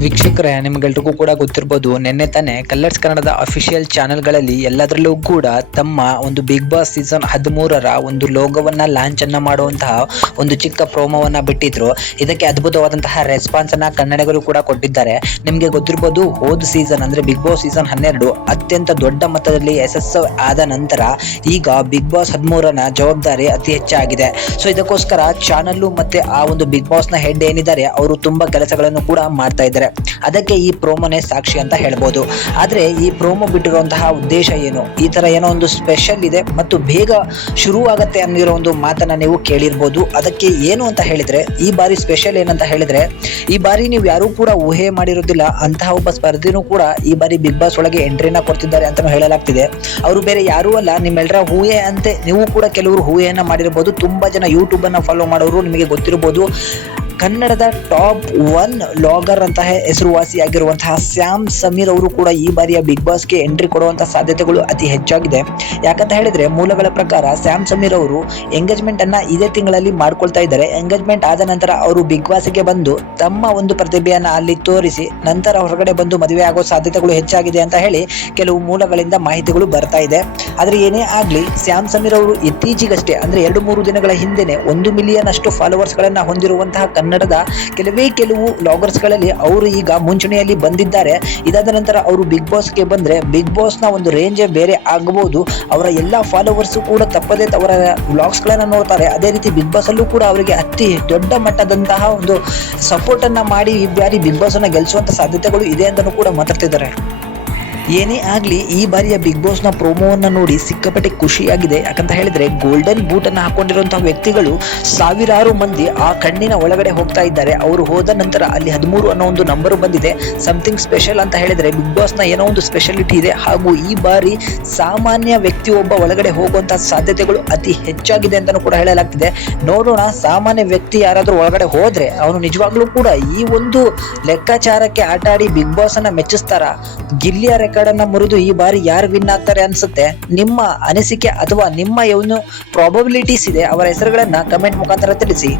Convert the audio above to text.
ವೀಕ್ಷಕರೇ, ನಿಮ್ಗೆಲ್ರಿಗೂ ಕೂಡ ಗೊತ್ತಿರ್ಬೋದು, ನಿನ್ನೆ ತಾನೇ ಕಲರ್ಸ್ ಕನ್ನಡದ ಅಫಿಷಿಯಲ್ ಚಾನೆಲ್ಗಳಲ್ಲಿ ಎಲ್ಲದರಲ್ಲೂ ಕೂಡ ತಮ್ಮ ಒಂದು ಬಿಗ್ ಬಾಸ್ ಸೀಸನ್ 13ರ ಒಂದು ಲೋಗೋವನ್ನ ಲಾಂಚ್ ಅನ್ನ ಮಾಡುವಂತಹ ಒಂದು ಚಿಕ್ಕ ಪ್ರೋಮೋವನ್ನ ಬಿಟ್ಟಿದ್ರು. ಇದಕ್ಕೆ ಅದ್ಭುತವಾದಂತಹ ರೆಸ್ಪಾನ್ಸ್ ಅನ್ನ ಕನ್ನಡಿಗರು ಕೂಡ ಕೊಟ್ಟಿದ್ದಾರೆ. ನಿಮ್ಗೆ ಗೊತ್ತಿರ್ಬೋದು, ಹೋದ ಸೀಸನ್ ಅಂದ್ರೆ ಬಿಗ್ ಬಾಸ್ ಸೀಸನ್ 12 ಅತ್ಯಂತ ದೊಡ್ಡ ಮಟ್ಟದಲ್ಲಿ ಯಶಸ್ಸು ಆದ ನಂತರ ಈಗ ಬಿಗ್ ಬಾಸ್ 13ನ ಜವಾಬ್ದಾರಿ ಅತಿ ಹೆಚ್ಚಾಗಿದೆ. ಸೊ ಇದಕ್ಕೋಸ್ಕರ ಚಾನಲ್ ಮತ್ತೆ ಆ ಒಂದು ಬಿಗ್ ಬಾಸ್ ನ ಹೆಡ್ ಏನಿದ್ದಾರೆ ಅವರು ತುಂಬಾ ಕೆಲಸಗಳನ್ನು ಕೂಡ ಮಾಡ್ತಾ ಇದ್ದಾರೆ. ಅದಕ್ಕೆ ಈ ಪ್ರೋಮೋನೇ ಸಾಕ್ಷಿ ಅಂತ ಹೇಳ್ಬೋದು. ಆದ್ರೆ ಈ ಪ್ರೋಮೋ ಬಿಟ್ಟಿರುವಂತಹ ಉದ್ದೇಶ ಏನು, ಈ ತರ ಏನೋ ಒಂದು ಸ್ಪೆಷಲ್ ಇದೆ ಮತ್ತು ಬೇಗ ಶುರುವಾಗತ್ತೆ ಅನ್ನಿರೋ ಒಂದು ಮಾತನ್ನ ನೀವು ಕೇಳಿರ್ಬೋದು. ಅದಕ್ಕೆ ಏನು ಅಂತ ಹೇಳಿದ್ರೆ, ಈ ಬಾರಿ ಸ್ಪೆಷಲ್ ಏನಂತ ಹೇಳಿದ್ರೆ, ಈ ಬಾರಿ ನೀವು ಯಾರು ಕೂಡ ಊಹೆ ಮಾಡಿರೋದಿಲ್ಲ ಅಂತಹ ಒಬ್ಬ ಸ್ಪರ್ಧಿನೂ ಕೂಡ ಈ ಬಾರಿ ಬಿಗ್ ಬಾಸ್ ಒಳಗೆ ಎಂಟ್ರಿನ ಕೊಡ್ತಿದ್ದಾರೆ ಅಂತ ಹೇಳಲಾಗ್ತಿದೆ. ಅವರು ಬೇರೆ ಯಾರೂ ಅಲ್ಲ, ನಿಮ್ಮೆಲ್ಲರ ಊಹೆ ಅಂತೆ ನೀವು ಕೂಡ ಕೆಲವರು ಊಹೆಯನ್ನ ಮಾಡಿರಬಹುದು. ತುಂಬಾ ಜನ ಯೂಟ್ಯೂಬ್ ಅನ್ನ ಫಾಲೋ ಮಾಡೋರು ನಿಮಗೆ ಗೊತ್ತಿರಬಹುದು, ಕನ್ನಡದ ಟಾಪ್ 1 ಲಾಗರ್ ಅಂತ ಹೆಸರುವಾಸಿಯಾಗಿರುವಂತಹ ಸ್ಯಾಮ್ ಸಮೀರ್ ಅವರು ಕೂಡ ಈ ಬಾರಿಯ ಬಿಗ್ ಬಾಸ್ಗೆ ಎಂಟ್ರಿ ಕೊಡುವಂತಹ ಸಾಧ್ಯತೆಗಳು ಅತಿ ಹೆಚ್ಚಾಗಿದೆ. ಯಾಕಂತ ಹೇಳಿದ್ರೆ, ಮೂಲಗಳ ಪ್ರಕಾರ ಸ್ಯಾಮ್ ಸಮೀರ್ ಅವರು ಎಂಗೇಜ್ಮೆಂಟ್ ಅನ್ನ ಇದೇ ತಿಂಗಳಲ್ಲಿ ಮಾಡ್ಕೊಳ್ತಾ ಇದ್ದಾರೆ. ಎಂಗೇಜ್ಮೆಂಟ್ ಆದ ನಂತರ ಅವರು ಬಿಗ್ ಬಾಸ್ಗೆ ಬಂದು ತಮ್ಮ ಒಂದು ಪ್ರತಿಭೆಯನ್ನ ಅಲ್ಲಿ ತೋರಿಸಿ ನಂತರ ಹೊರಗಡೆ ಬಂದು ಮದುವೆ ಆಗೋ ಸಾಧ್ಯತೆಗಳು ಹೆಚ್ಚಾಗಿದೆ ಅಂತ ಹೇಳಿ ಕೆಲವು ಮೂಲಗಳಿಂದ ಮಾಹಿತಿಗಳು ಬರ್ತಾ ಇದೆ. ಆದ್ರೆ ಏನೇ ಆಗ್ಲಿ, ಸ್ಯಾಮ್ ಸಮೀರ್ ಅವರು ಇತ್ತೀಚೆಗಷ್ಟೇ ಅಂದ್ರೆ 2-3 ದಿನಗಳ ಹಿಂದೆನೆ 1 ಮಿಲಿಯನ್ ಅಷ್ಟು ಫಾಲೋವರ್ಸ್ ಗಳನ್ನ ಹೊಂದಿರುವಂತಹ ಕನ್ನಡದ ಕೆಲವು ಲಾಗರ್ಸ್ ಗಳಲ್ಲಿ ಅವರು ಈಗ ಮುಂಚೂಣಿಯಲ್ಲಿ ಬಂದಿದ್ದಾರೆ. ಇದಾದ ನಂತರ ಅವರು ಬಿಗ್ ಬಾಸ್ಗೆ ಬಂದ್ರೆ ಬಿಗ್ ಬಾಸ್ ನ ಒಂದು ರೇಂಜೇ ಬೇರೆ ಆಗಬಹುದು. ಅವರ ಎಲ್ಲಾ ಫಾಲೋವರ್ಸ್ ಕೂಡ ತಪ್ಪದೇ ಅವರ ವ್ಲಾಗ್ಸ್ ಗಳನ್ನ ನೋಡ್ತಾರೆ. ಅದೇ ರೀತಿ ಬಿಗ್ ಬಾಸ್ ಅಲ್ಲೂ ಕೂಡ ಅವರಿಗೆ ಅತಿ ದೊಡ್ಡ ಮಟ್ಟದಂತಹ ಒಂದು ಸಪೋರ್ಟ್ ಅನ್ನ ಮಾಡಿ ಈ ಬಾರಿ ಬಿಗ್ ಬಾಸ್ ಅನ್ನ ಗೆಲ್ಲಿಸುವಂತ ಸಾಧ್ಯತೆಗಳು ಇದೆ ಅಂತ ಕೂಡ ಮಾತಾಡ್ತಿದ್ದಾರೆ. ಏನೇ ಆಗ್ಲಿ, ಈ ಬಾರಿಯ ಬಿಗ್ ಬಾಸ್ ನ ಪ್ರೋಮೋವನ್ನ ನೋಡಿ ಸಿಕ್ಕಾಪಟ್ಟೆ ಖುಷಿಯಾಗಿದೆ. ಯಾಕಂತ ಹೇಳಿದ್ರೆ, ಗೋಲ್ಡನ್ ಬೂಟ್ ಅನ್ನ ಹಾಕೊಂಡಿರುವಂತಹ ವ್ಯಕ್ತಿಗಳು ಸಾವಿರಾರು ಮಂದಿ ಆ ಕಣ್ಣಿನ ಒಳಗಡೆ ಹೋಗ್ತಾ ಇದ್ದಾರೆ. ಅವರು ಹೋದ ನಂತರ ಅಲ್ಲಿ 13 ಅನ್ನೋ ಒಂದು ನಂಬರ್ ಬಂದಿದೆ. ಸಮಥಿಂಗ್ ಸ್ಪೆಷಲ್ ಅಂತ ಹೇಳಿದ್ರೆ ಬಿಗ್ ಬಾಸ್ ನ ಏನೋ ಒಂದು ಸ್ಪೆಷಾಲಿಟಿ ಇದೆ. ಹಾಗೂ ಈ ಬಾರಿ ಸಾಮಾನ್ಯ ವ್ಯಕ್ತಿ ಒಬ್ಬ ಒಳಗಡೆ ಹೋಗುವಂತಹ ಸಾಧ್ಯತೆಗಳು ಅತಿ ಹೆಚ್ಚಾಗಿದೆ ಅಂತಾನೂ ಕೂಡ ಹೇಳಲಾಗ್ತಿದೆ. ನೋಡೋಣ, ಸಾಮಾನ್ಯ ವ್ಯಕ್ತಿ ಯಾರಾದ್ರೂ ಒಳಗಡೆ ಹೋದ್ರೆ ಅವನು ನಿಜವಾಗ್ಲೂ ಕೂಡ ಈ ಒಂದು ಲೆಕ್ಕಾಚಾರಕ್ಕೆ ಆಟ ಆಡಿ ಬಿಗ್ ಬಾಸ್ ಅನ್ನ ಮೆಚ್ಚಿಸ್ತಾರ, ಗಿಲ್ಲಿಯ ರೆಕಾರ್ಡ್ ಅನ್ನ ಮುರಿದು ಈ ಬಾರಿ ಯಾರು ವಿನ್ ಆಗ್ತಾರೆ ಅನ್ಸುತ್ತೆ? ನಿಮ್ಮ ಅನಿಸಿಕೆ ಅಥವಾ ನಿಮ್ಮ ಏನು ಪ್ರಾಬಬಿಲಿಟೀಸ್ ಇದೆ ಅವರ ಹೆಸರುಗಳನ್ನ ಕಮೆಂಟ್ ಮುಖಾಂತರ ತಿಳಿಸಿ.